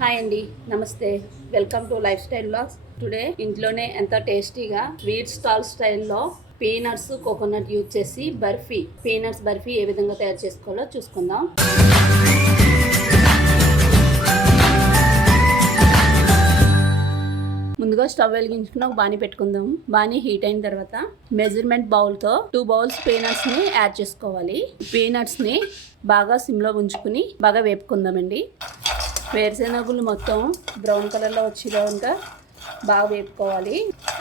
Hi అండి, namaste. Welcome to lifestyle blogs. Today ఇంట్లోనే ఎంతో టేస్టీగా స్వీట్ స్టాల్ స్టైల్లో పీనట్స్ కోకోనట్ యూజ్ చేసి పీనట్స్ బర్ఫీ ఏ విధంగా తయారు చేసుకోవాలో చూసుకుందాం. ముందుగా స్టవ్ వెలిగించుకుని ఒక బాణీ పెట్టుకుందాం. బాణీ హీట్ అయిన తర్వాత మెజర్మెంట్ బౌల్తో 2 బౌల్స్ పీనట్స్ని యాడ్ చేసుకోవాలి. పీనట్స్ని బాగా సిమ్లో ఉంచుకుని బాగా వేపుకుందామండి. వేరుశెనగులు మొత్తం బ్రౌన్ కలర్లో వచ్చేలాగా బాగా వేపుకోవాలి.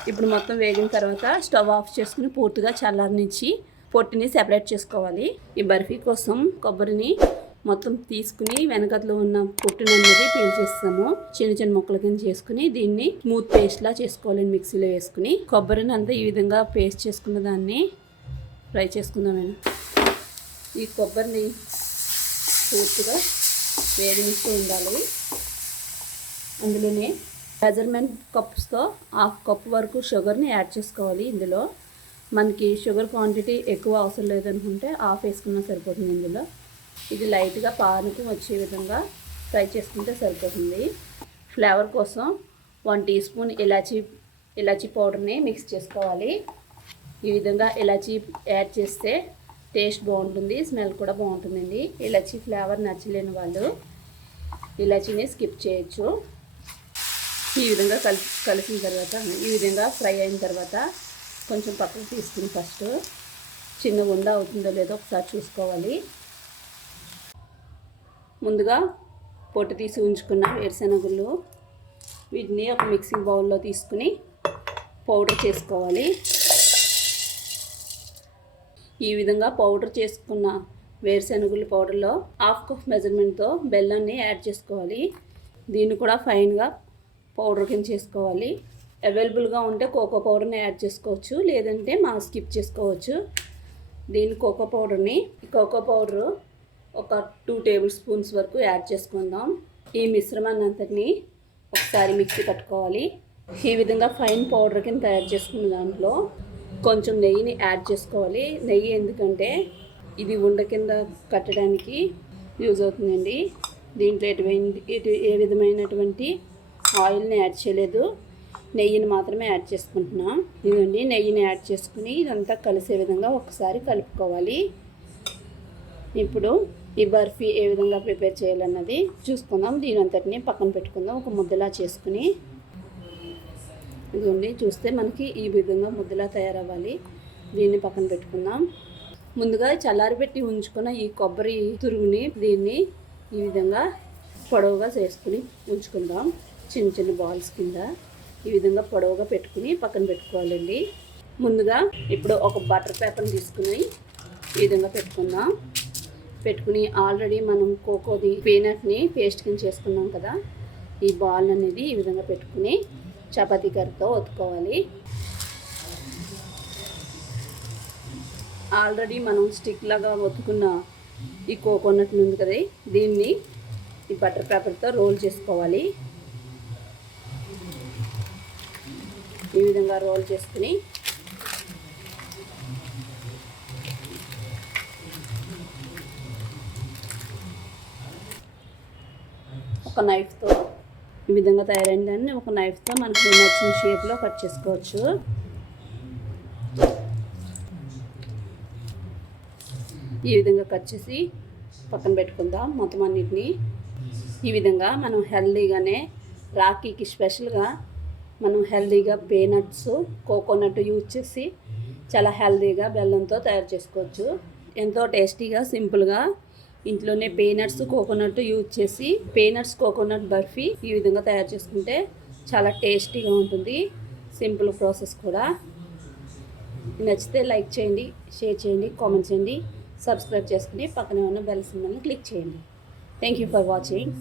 ఇప్పుడు మొత్తం వేగిన తర్వాత స్టవ్ ఆఫ్ చేసుకుని పూర్తిగా చల్లారనిచ్చి పొట్టిని సెపరేట్ చేసుకోవాలి. ఈ బర్ఫీ కోసం కొబ్బరిని మొత్తం తీసుకుని వెనకట్లో ఉన్న పొట్టును అనేది పీల్ చేస్తాము. చిన్న చిన్న ముక్కల కింద చేసుకుని దీన్ని స్మూత్ పేస్ట్లా చేసుకోవాలి. మిక్సీలో వేసుకుని కొబ్బరిని అంతా ఈ విధంగా పేస్ట్ చేసుకున్న దాన్ని ఫ్రై చేసుకుందామని ఈ కొబ్బరిని పూర్తిగా వేడిస్తూ ఉండాలి. అందులోనే మెజర్మెంట్ కప్స్తో 1/2 కప్ వరకు షుగర్ని యాడ్ చేసుకోవాలి. ఇందులో మనకి షుగర్ క్వాంటిటీ ఎక్కువ అవసరం లేదనుకుంటే 1/2 వేసుకున్నా సరిపోతుంది. ఇందులో ఇది లైట్గా పానుకు వచ్చే విధంగా ఫ్రై చేసుకుంటే సరిపోతుంది. ఫ్లేవర్ కోసం 1 టీ స్పూన్ ఇలాచీ పౌడర్ని మిక్స్ చేసుకోవాలి. ఈ విధంగా ఇలాచీ యాడ్ చేస్తే టేస్ట్ బాగుంటుంది, స్మెల్ కూడా బాగుంటుందండి. ఇలాచీ ఫ్లేవర్ నచ్చలేని వాళ్ళు ఇలాచీని స్కిప్ చేయొచ్చు. ఈ విధంగా కలిసిన తర్వాత ఈ విధంగా ఫ్రై అయిన తర్వాత కొంచెం పక్కకు తీసుకుని ఫస్ట్ చిన్న ఉండ అవుతుందో లేదో ఒకసారి చూసుకోవాలి. ముందుగా పొట్టు తీసి ఉంచుకున్న వేరుశెనగుళ్ళు వీటిని ఒక మిక్సింగ్ బౌల్లో తీసుకుని పౌడర్ చేసుకోవాలి. ఈ విధంగా పౌడర్ చేసుకున్న వేరుశెనగుల పౌడర్లో 1/2 కప్ మెజర్మెంట్తో బెల్లాన్ని యాడ్ చేసుకోవాలి. దీన్ని కూడా ఫైన్గా పౌడర్ కింద చేసుకోవాలి. అవైలబుల్గా ఉంటే కోకో పౌడర్ని యాడ్ చేసుకోవచ్చు, లేదంటే స్కిప్ చేసుకోవచ్చు. కోకో పౌడరు ఒక 2 టేబుల్ స్పూన్స్ వరకు యాడ్ చేసుకుందాం. ఈ మిశ్రమాన్ని అంతటిని ఒకసారి మిక్సీ పట్టుకోవాలి. ఈ విధంగా ఫైన్ పౌడర్ కింద తయారు చేసుకున్న దాంట్లో కొంచెం నెయ్యిని యాడ్ చేసుకోవాలి. నెయ్యి ఎందుకంటే ఇది ఉండ కింద కట్టడానికి యూజ్ అవుతుందండి. దీంట్లో ఏ విధమైనటువంటి ఆయిల్ని యాడ్ చేయలేదు, నెయ్యిని మాత్రమే యాడ్ చేసుకుంటున్నాం. ఇదండి నెయ్యిని యాడ్ చేసుకుని ఇదంతా కలిసే విధంగా ఒకసారి కలుపుకోవాలి. ఇప్పుడు ఈ బర్ఫీ ఏ విధంగా ప్రిపేర్ చేయాలన్నది చూసుకుందాం. దీని అంతటిని పక్కన పెట్టుకుందాం. ఒక ముద్దలా చేసుకుని ఇదిగోండి చూస్తే మనకి ఈ విధంగా ముద్దలా తయారవ్వాలి. దీన్ని పక్కన పెట్టుకుందాం. ముందుగా చల్లారబెట్టి ఉంచుకున్న ఈ కొబ్బరి తురుగుని దీన్ని ఈ విధంగా పొడవుగా చేసుకుని ఉంచుకుందాం. చిన్న చిన్న బాల్స్ కింద ఈ విధంగా పొడవుగా పెట్టుకుని పక్కన పెట్టుకోవాలండి. ముందుగా ఇప్పుడు ఒక బటర్ పేపర్ని తీసుకుని ఈ విధంగా పెట్టుకుని ఆల్రెడీ మనం కోకోది పీనట్ని పేస్ట్ కింద చేసుకున్నాం కదా, ఈ బాల్ అనేది ఈ విధంగా పెట్టుకుని చపాతీ కర్రతో ఒత్తుకోవాలి. ఆల్రెడీ మనం స్టిక్ లాగా ఒత్తుకున్న ఈ కోకోనట్ ఉంది కదా, దీన్ని ఈ బటర్ పేపర్తో రోల్ చేసుకోవాలి. ఈ విధంగా రోల్ చేసుకుని ఒక నైఫ్తో ఈ విధంగా తయారైన దాన్ని ఒక నైఫ్తో మనకు నచ్చిన షేప్లో కట్ చేసుకోవచ్చు. ఈ విధంగా కట్ చేసి పక్కన పెట్టుకుందాం. మొత్తం అన్నిటినీ ఈ విధంగా మనం హెల్దీగానే రాఖీకి స్పెషల్గా మనం హెల్దీగా పీనట్స్ కోకోనట్ యూజ్ చేసి చాలా హెల్దీగా బెల్లంతో తయారు చేసుకోవచ్చు. ఎంతో టేస్టీగా సింపుల్గా ఇంట్లోనే పీనట్స్ కోకోనట్ యూజ్ చేసి పీనట్స్ కోకోనట్ బర్ఫీ ఈ విధంగా తయారు చేసుకుంటే చాలా టేస్టీగా ఉంటుంది. సింపుల్ ప్రాసెస్ కూడా. నచ్చితే లైక్ చేయండి, షేర్ చేయండి, కామెంట్ చేయండి, సబ్స్క్రైబ్ చేసుకుని పక్కనే ఉన్న బెల్ సింబల్ని క్లిక్ చేయండి. Thank you for watching.